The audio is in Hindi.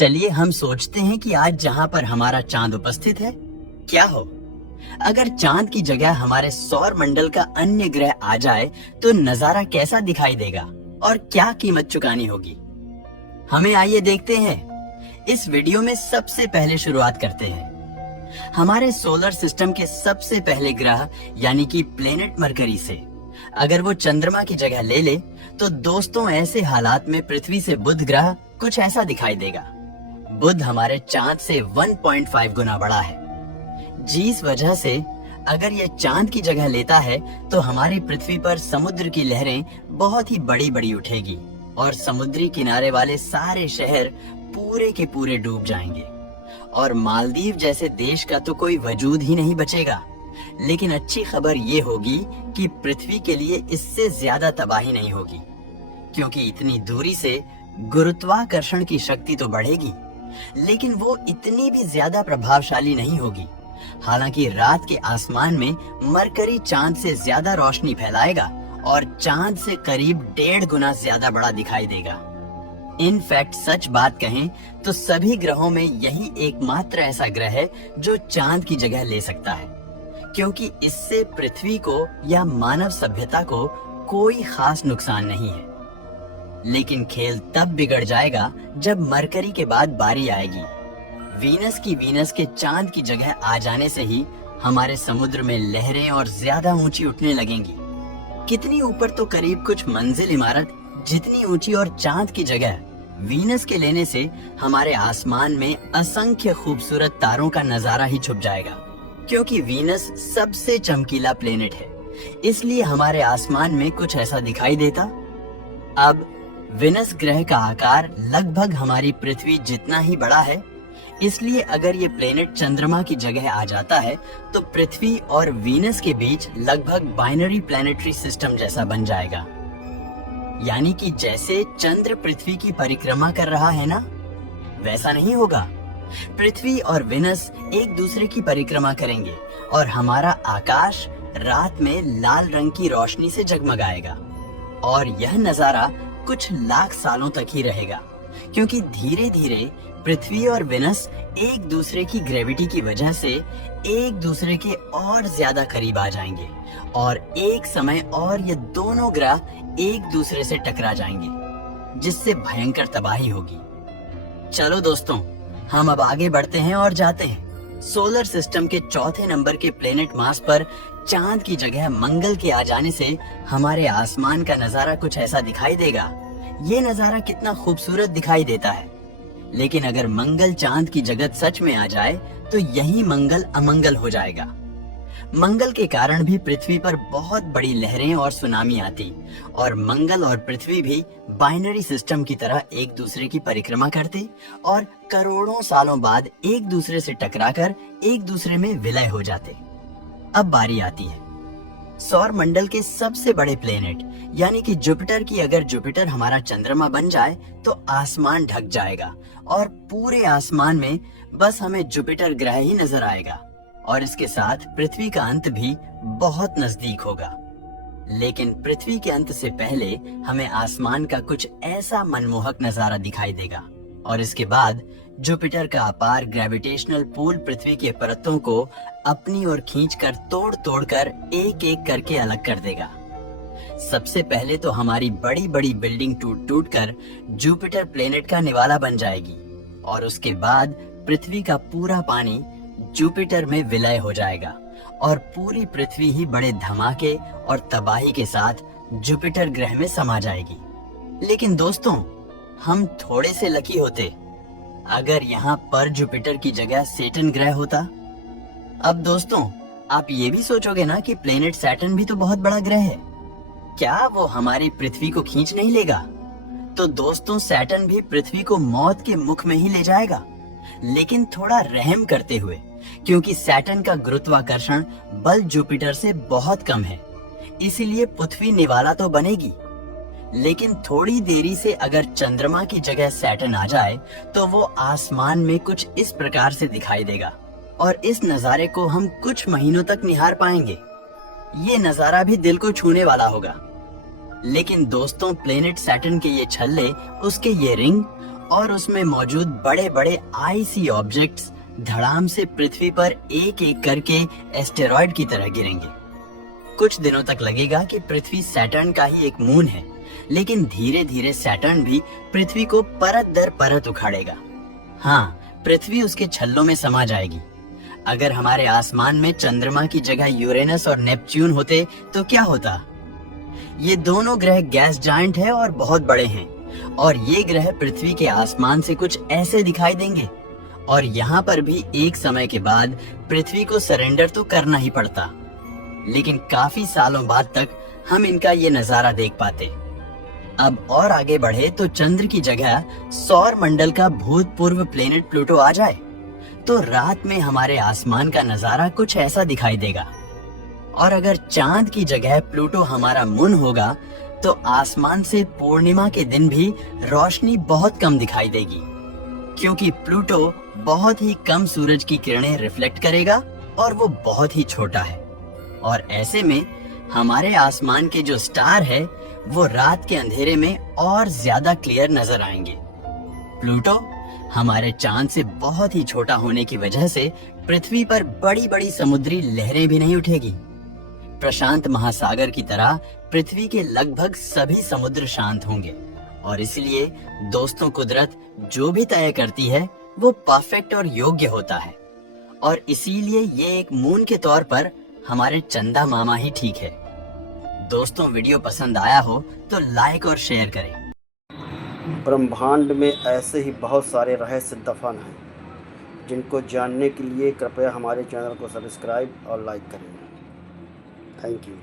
चलिए हम सोचते हैं कि आज जहाँ पर हमारा चांद उपस्थित है, क्या हो अगर चांद की जगह हमारे सौर मंडल का अन्य ग्रह आ जाए तो नजारा कैसा दिखाई देगा और क्या कीमत चुकानी होगी। हमें आइए देखते हैं। इस वीडियो में सबसे पहले शुरुआत करते हैं हमारे सोलर सिस्टम के सबसे पहले ग्रह यानी कि प्लेनेट मरकरी से। अगर वो चंद्रमा की जगह ले ले तो दोस्तों ऐसे हालात में पृथ्वी से बुध ग्रह कुछ ऐसा दिखाई देगा। बुध हमारे चांद से 1.5 गुना बड़ा है। जिस वजह से अगर ये चांद की जगह लेता है तो हमारी पृथ्वी पर समुद्र की लहरें बहुत ही बड़ी बड़ी उठेगी और समुद्री किनारे वाले सारे शहर पूरे के पूरे डूब जाएंगे और मालदीव जैसे देश का तो कोई वजूद ही नहीं बचेगा। लेकिन अच्छी खबर ये होगी कि पृथ्वी के लिए इससे ज्यादा तबाही नहीं होगी, क्योंकि इतनी दूरी से गुरुत्वाकर्षण की शक्ति तो बढ़ेगी लेकिन वो इतनी भी ज्यादा प्रभावशाली नहीं होगी। हालांकि रात के आसमान में मरकरी चांद से ज्यादा रोशनी फैलाएगा और चांद से करीब 1.5 गुना ज्यादा बड़ा दिखाई देगा। इनफैक्ट सच बात कहें तो सभी ग्रहों में यही एकमात्र ऐसा ग्रह है जो चांद की जगह ले सकता है, क्योंकि इससे पृथ्वी को या मानव सभ्यता को कोई खास नुकसान नहीं है। लेकिन खेल तब बिगड़ जाएगा जब मरकरी के बाद बारी आएगी वीनस के चांद की जगह आ जाने से ही हमारे समुद्र में लहरें और ज्यादा ऊंची उठने लगेंगी। कितनी ऊपर तो करीब कुछ मंजिल इमारत जितनी ऊंची और चांद की जगह वीनस के लेने से हमारे आसमान में असंख्य खूबसूरत तारों का नजारा ही छुप जाएगा, क्योंकि वीनस सबसे चमकीला प्लेनेट है, इसलिए हमारे आसमान में कुछ ऐसा दिखाई देता। अब वीनस ग्रह का आकार लगभग हमारी पृथ्वी जितना ही बड़ा है, इसलिए अगर ये प्लेनेट चंद्रमा की जगह आ जाता है तो पृथ्वी और वीनस के बीच लगभग बाइनरी प्लैनेटरी सिस्टम जैसा बन जाएगा। यानी कि जैसे चंद्र पृथ्वी की परिक्रमा कर रहा है ना, वैसा नहीं होगा। पृथ्वी और वीनस एक दूसरे की परिक्रमा करेंगे और हमारा आकाश रात में लाल रंग की रोशनी से जगमगाएगा और यह नजारा कुछ लाख सालों तक ही रहेगा, क्योंकि धीरे धीरे पृथ्वी और वीनस एक दूसरे की ग्रेविटी की वजह से एक दूसरे के और ज्यादा करीब आ जाएंगे और एक समय और ये दोनों ग्रह एक दूसरे से टकरा जाएंगे, जिससे भयंकर तबाही होगी। चलो दोस्तों, हम अब आगे बढ़ते हैं और जाते हैं सोलर सिस्टम के चौथे नंबर के प्लेनेट मार्स पर चांद की जगह मंगल के आ जाने से हमारे आसमान का नजारा कुछ ऐसा दिखाई देगा। ये नजारा कितना खूबसूरत दिखाई देता है, लेकिन अगर मंगल चांद की जगह सच में आ जाए तो यही मंगल अमंगल हो जाएगा। मंगल के कारण भी पृथ्वी पर बहुत बड़ी लहरें और सुनामी आती और मंगल और पृथ्वी भी बाइनरी सिस्टम की तरह एक दूसरे की परिक्रमा करते और करोड़ों सालों बाद एक दूसरे से टकराकर एक दूसरे में विलय हो जाते। अब बारी आती है सौर मंडल के सबसे बड़े प्लेनेट यानी कि जुपिटर की। अगर जुपिटर हमारा चंद्रमा बन जाए तो आसमान ढक जाएगा और पूरे आसमान में बस हमें जुपिटर ग्रह ही नजर आएगा और इसके साथ पृथ्वी का अंत भी बहुत नजदीक होगा। लेकिन पृथ्वी के अंत से पहले हमें आसमान का कुछ ऐसा मनमोहक नजारा दिखाई देगा और इसके बाद जुपिटर का अपार ग्रेविटेशनल पुल पृथ्वी के परतों को अपनी ओर खींचकर तोड़ तोड़ कर एक एक करके अलग कर देगा। सबसे पहले तो हमारी बड़ी बड़ी बिल्डिंग टूट टूट कर जुपिटर प्लेनेट का निवाला बन जाएगी और उसके बाद पृथ्वी का पूरा पानी जुपिटर में विलय हो जाएगा और पूरी पृथ्वी ही बड़े धमाके और तबाही के साथ जुपिटर ग्रह में समा जाएगी। लेकिन दोस्तों, हम थोड़े से लकी होते अगर यहाँ पर जुपिटर की जगह सैटर्न ग्रह होता। अब दोस्तों, आप ये भी सोचोगे ना कि प्लेनेट सैटर्न भी तो बहुत बड़ा ग्रह है, क्या वो हमारी पृथ्वी को खींच नहीं लेगा? तो दोस्तों, सैटर्न भी पृथ्वी को मौत के मुख में ही ले जाएगा, लेकिन थोड़ा रहम करते हुए, क्योंकि सैटर्न का गुरुत्वाकर्षण बल जुपिटर से बहुत कम है, इसीलिए पृथ्वी निवाला तो बनेगी। लेकिन थोड़ी देरी से अगर चंद्रमा की जगह सैटर्न आ जाए तो वो आसमान में कुछ इस प्रकार से दिखाई देगा और इस नजारे को हम कुछ महीनों तक निहार पाएंगे। ये नजारा भी दिल को छूने वाला होगा। लेकिन दोस्तों, प्लेनेट सैटर्न के ये छल्ले, उसके ये रिंग और उसमें मौजूद बड़े बड़े आईसी ऑब्जेक्ट्स धड़ाम से पृथ्वी पर एक एक करके एस्टेरॉयड की तरह गिरेंगे। कुछ दिनों तक लगेगा कि पृथ्वी सैटर्न का ही एक मून है, लेकिन धीरे धीरे सैटर्न भी पृथ्वी को परत दर परत उखाड़ेगा। हाँ, पृथ्वी उसके छल्लों में समा जाएगी। अगर हमारे आसमान में चंद्रमा की जगह यूरेनस और नेपच्यून होते तो क्या होता? ये दोनों ग्रह गैस जायंट है और बहुत बड़े हैं, और ये ग्रह पृथ्वी के आसमान से कुछ ऐसे दिखाई देंगे। और यहाँ पर भी एक समय के बाद पृथ्वी को सरेंडर तो करना ही पड़ता, लेकिन काफी सालों बाद तक हम इनका ये नजारा देख पाते। अब और आगे बढ़े तो चंद्र की जगह सौर मंडल का भूतपूर्व प्लेनेट प्लूटो आ जाए तो रात में हमारे आसमान का नजारा कुछ ऐसा दिखाई देगा। और अगर चांद की जगह प्लूटो हमारा मून होगा तो आसमान से पूर्णिमा के दिन भी रोशनी बहुत कम दिखाई देगी, क्योंकि प्लूटो बहुत ही कम सूरज की किरणें रिफ्लेक्ट करेगा और वो बहुत ही छोटा है। और ऐसे में हमारे आसमान के जो स्टार है वो रात के अंधेरे में और ज्यादा क्लियर नजर आएंगे। प्लूटो हमारे चांद से बहुत ही छोटा होने की वजह से पृथ्वी पर बड़ी बड़ी समुद्री लहरें भी नहीं उठेगी। प्रशांत महासागर की तरह पृथ्वी के लगभग सभी समुद्र शांत होंगे, और इसलिए दोस्तों कुदरत जो भी तय करती है वो परफेक्ट और योग्य होता है। और इसीलिए ये एक मून के तौर पर हमारे चंदा मामा ही ठीक है। दोस्तों, वीडियो पसंद आया हो तो लाइक और शेयर करें। ब्रह्मांड में ऐसे ही बहुत सारे रहस्य दफन हैं, जिनको जानने के लिए कृपया हमारे चैनल को सब्सक्राइब और लाइक करें। Thank you.